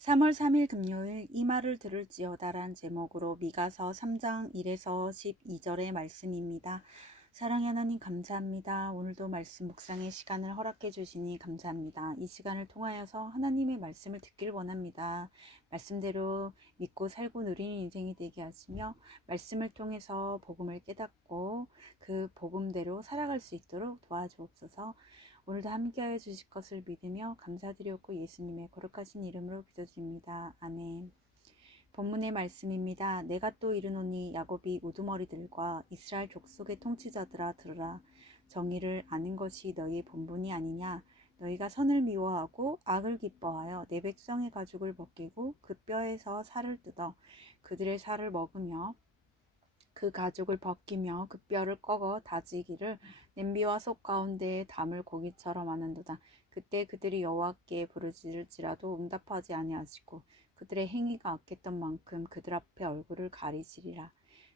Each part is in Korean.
3월 3일 금요일 이 말을 들을지어다란 제목으로 미가서 3장 1에서 12절의 말씀입니다. 사랑의 하나님 감사합니다. 오늘도 말씀 묵상의 시간을 허락해 주시니 감사합니다. 이 시간을 통하여서 하나님의 말씀을 듣길 원합니다. 말씀대로 믿고 살고 누리는 인생이 되게 하시며 말씀을 통해서 복음을 깨닫고 그 복음대로 살아갈 수 있도록 도와주옵소서. 오늘도 함께하여 주실 것을 믿으며 감사드렸고 예수님의 거룩하신 이름으로 기도드립니다. 아멘. 본문의 말씀입니다. 내가 또 이르노니 야곱이 우두머리들과 이스라엘 족속의 통치자들아 들으라. 정의를 아는 것이 너희의 본분이 아니냐. 너희가 선을 미워하고 악을 기뻐하여 내 백성의 가죽을 벗기고 그 뼈에서 살을 뜯어 그들의 살을 먹으며 그 가죽을 벗기며 그 뼈를 꺾어 다지기를 냄비와 속 가운데에 담을 고기처럼 하는도다. 그때 그들이 여호와께 부르짖을지라도 응답하지 아니하시고 그들의 행위가 악했던 만큼 그들 앞에 얼굴을 가리시리라.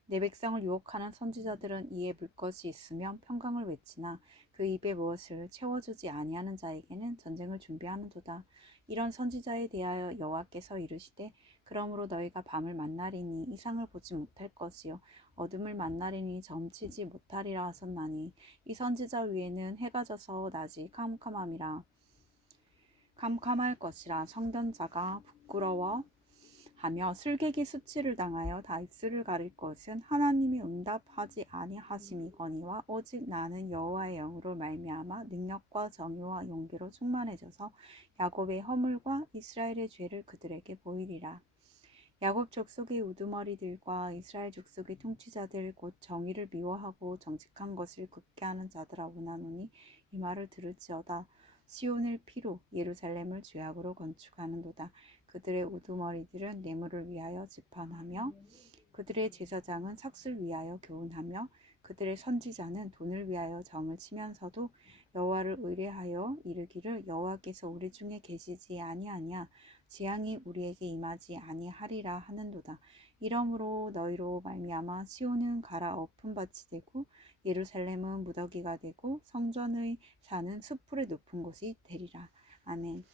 내 백성을 유혹하는 선지자들은 이에 물 것이 있으면 평강을 외치나 그 입에 무엇을 채워주지 아니하는 자에게는 전쟁을 준비하는도다. 이런 선지자에 대하여 여호와께서 이르시되 그러므로 너희가 밤을 만나리니 이상을 보지 못할 것이요 어둠을 만나리니 점치지 못하리라 하셨나니 이 선지자 위에는 해가 져서 낮이 캄캄할 것이라. 성전자가 부끄러워 하며 술객이 수치를 당하여 다 입술을 가릴 것은 하나님이 응답하지 아니하심이거니와 오직 나는 여호와의 영으로 말미암아 능력과 정의와 용기로 충만해져서 야곱의 허물과 이스라엘의 죄를 그들에게 보이리라. 야곱 족속의 우두머리들과 이스라엘 족속의 통치자들 곧 정의를 미워하고 정직한 것을 굳게 하는 자들아 원하노니 이 말을 들을지어다. 시온을 피로 예루살렘을 죄악으로 건축하는도다. 그들의 우두머리들은 뇌물을 위하여 지판하며 그들의 제사장은 삭슬 위하여 교훈하며 그들의 선지자는 돈을 위하여 점을 치면서도 여호와를 의뢰하여 이르기를 여호와께서 우리 중에 계시지 아니하냐 재앙이 우리에게 임하지 아니하리라 하는도다. 이러므로 너희로 말미암아 시온은 갈아엎은 밭이 되고 예루살렘은 무더기가 되고 성전의 산은 숲풀의 높은 곳이 되리라. 아멘.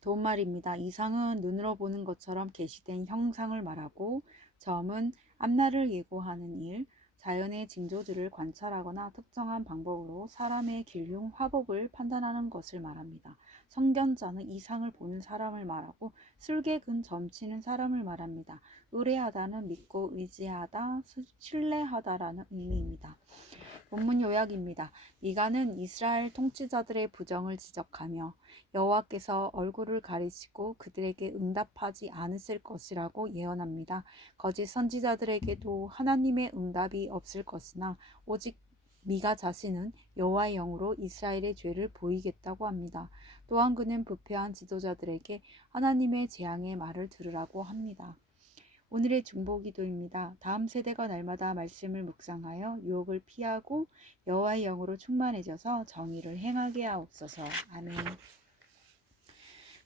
도움말입니다. 이상은 눈으로 보는 것처럼 계시된 형상을 말하고 점은 앞날을 예고하는 일, 자연의 징조들을 관찰하거나 특정한 방법으로 사람의 길흉, 화복을 판단하는 것을 말합니다. 성견자는 이상을 보는 사람을 말하고 술객은 점치는 사람을 말합니다. 의뢰하다는 믿고 의지하다, 신뢰하다라는 의미입니다. 본문 요약입니다. 미가는 이스라엘 통치자들의 부정을 지적하며 여호와께서 얼굴을 가리시고 그들에게 응답하지 않으실 것이라고 예언합니다. 거짓 선지자들에게도 하나님의 응답이 없을 것이나 오직 미가 자신은 여호와의 영으로 이스라엘의 죄를 보이겠다고 합니다. 또한 그는 부패한 지도자들에게 하나님의 재앙의 말을 들으라고 합니다. 오늘의 중보기도입니다. 다음 세대가 날마다 말씀을 묵상하여 유혹을 피하고 여호와의 영으로 충만해져서 정의를 행하게 하옵소서. 아멘.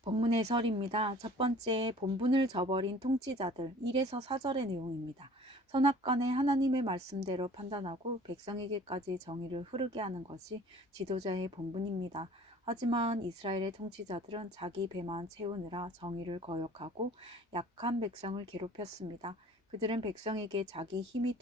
본문 해설입니다. 첫 번째, 본분을 저버린 통치자들 1에서 4절의 내용입니다. 선악간에 하나님의 말씀대로 판단하고 백성에게까지 정의를 흐르게 하는 것이 지도자의 본분입니다. 하지만 이스라엘의 통치자들은 자기 배만 채우느라 정의를 거역하고 약한 백성을 괴롭혔습니다. 그들은 백성에게 자기 힘이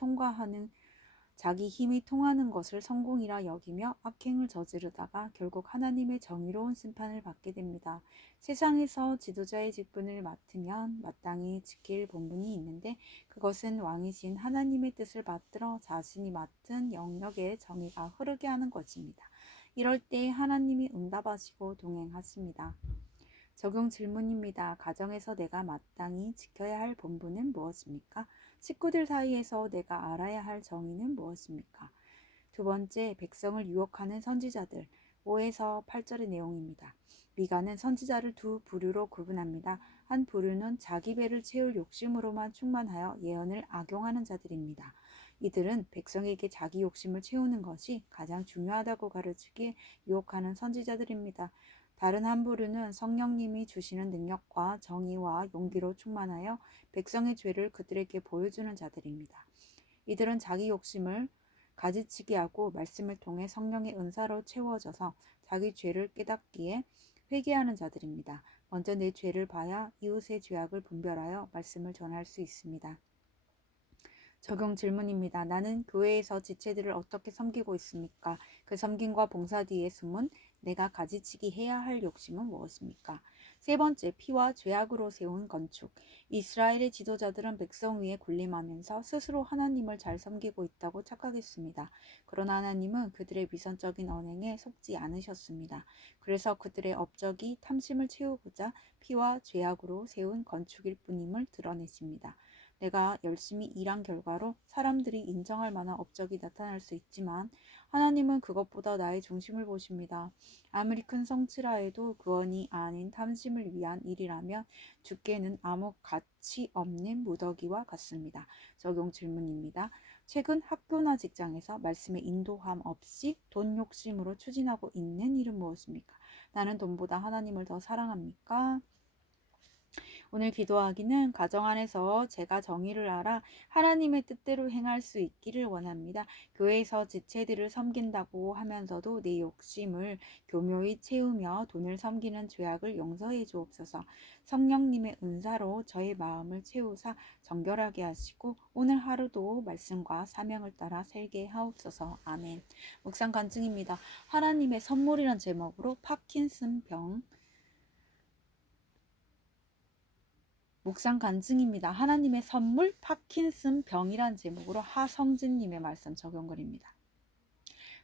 통하는 것을 성공이라 여기며 악행을 저지르다가 결국 하나님의 정의로운 심판을 받게 됩니다. 세상에서 지도자의 직분을 맡으면 마땅히 지킬 본분이 있는데 그것은 왕이신 하나님의 뜻을 받들어 자신이 맡은 영역에 정의가 흐르게 하는 것입니다. 이럴 때 하나님이 응답하시고 동행하십니다. 적용 질문입니다. 가정에서 내가 마땅히 지켜야 할 본분은 무엇입니까? 식구들 사이에서 내가 알아야 할 정의는 무엇입니까? 두 번째, 백성을 유혹하는 선지자들 5에서 8절의 내용입니다. 미가는 선지자를 두 부류로 구분합니다. 한 부류는 자기 배를 채울 욕심으로만 충만하여 예언을 악용하는 자들입니다. 이들은 백성에게 자기 욕심을 채우는 것이 가장 중요하다고 가르치기에 유혹하는 선지자들입니다. 다른 한 부류는 성령님이 주시는 능력과 정의와 용기로 충만하여 백성의 죄를 그들에게 보여주는 자들입니다. 이들은 자기 욕심을 가지치게 하고 말씀을 통해 성령의 은사로 채워져서 자기 죄를 깨닫기에 회개하는 자들입니다. 먼저 내 죄를 봐야 이웃의 죄악을 분별하여 말씀을 전할 수 있습니다. 적용 질문입니다. 나는 교회에서 지체들을 어떻게 섬기고 있습니까? 그 섬김과 봉사 뒤에 숨은 내가 가지치기 해야 할 욕심은 무엇입니까? 세 번째, 피와 죄악으로 세운 건축. 이스라엘의 지도자들은 백성 위에 군림하면서 스스로 하나님을 잘 섬기고 있다고 착각했습니다. 그러나 하나님은 그들의 위선적인 언행에 속지 않으셨습니다. 그래서 그들의 업적이 탐심을 채우고자 피와 죄악으로 세운 건축일 뿐임을 드러내십니다. 내가 열심히 일한 결과로 사람들이 인정할 만한 업적이 나타날 수 있지만 하나님은 그것보다 나의 중심을 보십니다. 아무리 큰 성취라 해도 구원이 아닌 탐심을 위한 일이라면 주께는 아무 가치 없는 무더기와 같습니다. 적용 질문입니다. 최근 학교나 직장에서 말씀의 인도함 없이 돈 욕심으로 추진하고 있는 일은 무엇입니까? 나는 돈보다 하나님을 더 사랑합니까? 오늘 기도하기는 가정 안에서 제가 정의를 알아 하나님의 뜻대로 행할 수 있기를 원합니다. 교회에서 지체들을 섬긴다고 하면서도 내 욕심을 교묘히 채우며 돈을 섬기는 죄악을 용서해 주옵소서. 성령님의 은사로 저의 마음을 채우사 정결하게 하시고 오늘 하루도 말씀과 사명을 따라 살게 하옵소서. 아멘. 묵상 간증입니다. 하나님의 선물이란 제목으로 파킨슨병 묵상 간증입니다. 하나님의 선물 파킨슨 병이란 제목으로 하성진님의 말씀 적용글입니다.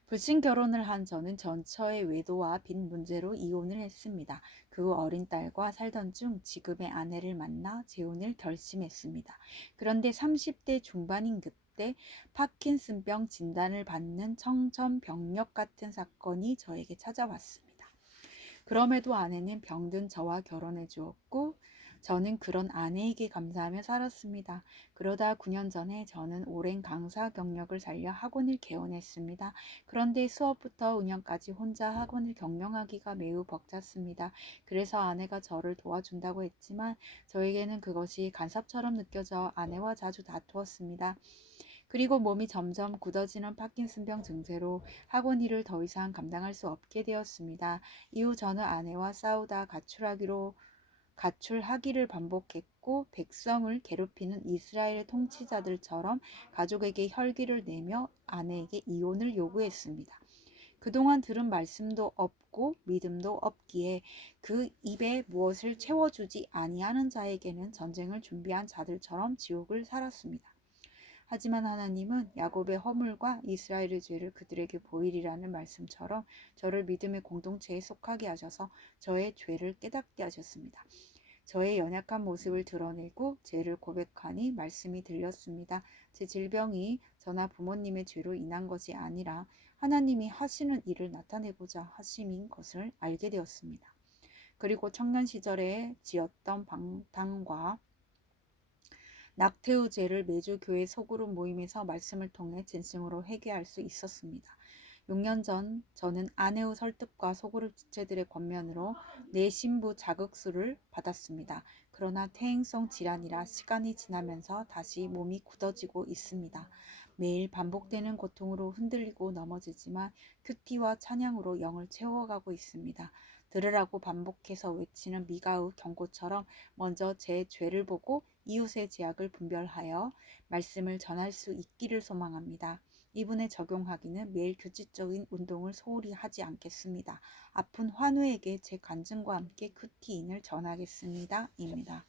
불신 결혼을 한 저는 전처의 외도와 빚 문제로 이혼을 했습니다. 그 후 어린 딸과 살던 중 지금의 아내를 만나 재혼을 결심했습니다. 그런데 30대 중반인 그때 파킨슨병 진단을 받는 청천벽력 같은 사건이 저에게 찾아왔습니다. 그럼에도 아내는 병든 저와 결혼해 주었고 저는 그런 아내에게 감사하며 살았습니다. 그러다 9년 전에 저는 오랜 강사 경력을 살려 학원을 개원했습니다. 그런데 수업부터 운영까지 혼자 학원을 경영하기가 매우 벅찼습니다. 그래서 아내가 저를 도와준다고 했지만 저에게는 그것이 간섭처럼 느껴져 아내와 자주 다투었습니다. 그리고 몸이 점점 굳어지는 파킨슨병 증세로 학원 일을 더 이상 감당할 수 없게 되었습니다. 이후 저는 아내와 싸우다 가출하기를 반복했고 백성을 괴롭히는 이스라엘 통치자들처럼 가족에게 혈기를 내며 아내에게 이혼을 요구했습니다. 그동안 들은 말씀도 없고 믿음도 없기에 그 입에 무엇을 채워주지 아니하는 자에게는 전쟁을 준비한 자들처럼 지옥을 살았습니다. 하지만 하나님은 야곱의 허물과 이스라엘의 죄를 그들에게 보이리라는 말씀처럼 저를 믿음의 공동체에 속하게 하셔서 저의 죄를 깨닫게 하셨습니다. 저의 연약한 모습을 드러내고 죄를 고백하니 말씀이 들렸습니다. 제 질병이 저나 부모님의 죄로 인한 것이 아니라 하나님이 하시는 일을 나타내고자 하심인 것을 알게 되었습니다. 그리고 청년 시절에 지었던 방탕과 낙태우제를 매주 교회 소그룹 모임에서 말씀을 통해 진심으로 회개할 수 있었습니다. 6년 전 저는 아내의 설득과 소그룹 지체들의 권면으로 내 신부 자극수를 받았습니다. 그러나 퇴행성 질환이라 시간이 지나면서 다시 몸이 굳어지고 있습니다. 매일 반복되는 고통으로 흔들리고 넘어지지만 큐티와 찬양으로 영을 채워가고 있습니다. 들으라고 반복해서 외치는 미가의 경고처럼 먼저 제 죄를 보고 이웃의 죄악을 분별하여 말씀을 전할 수 있기를 소망합니다. 이분에 적용하기는 매일 규칙적인 운동을 소홀히 하지 않겠습니다. 아픈 환우에게 제 간증과 함께 큐티인을 전하겠습니다. 입니다.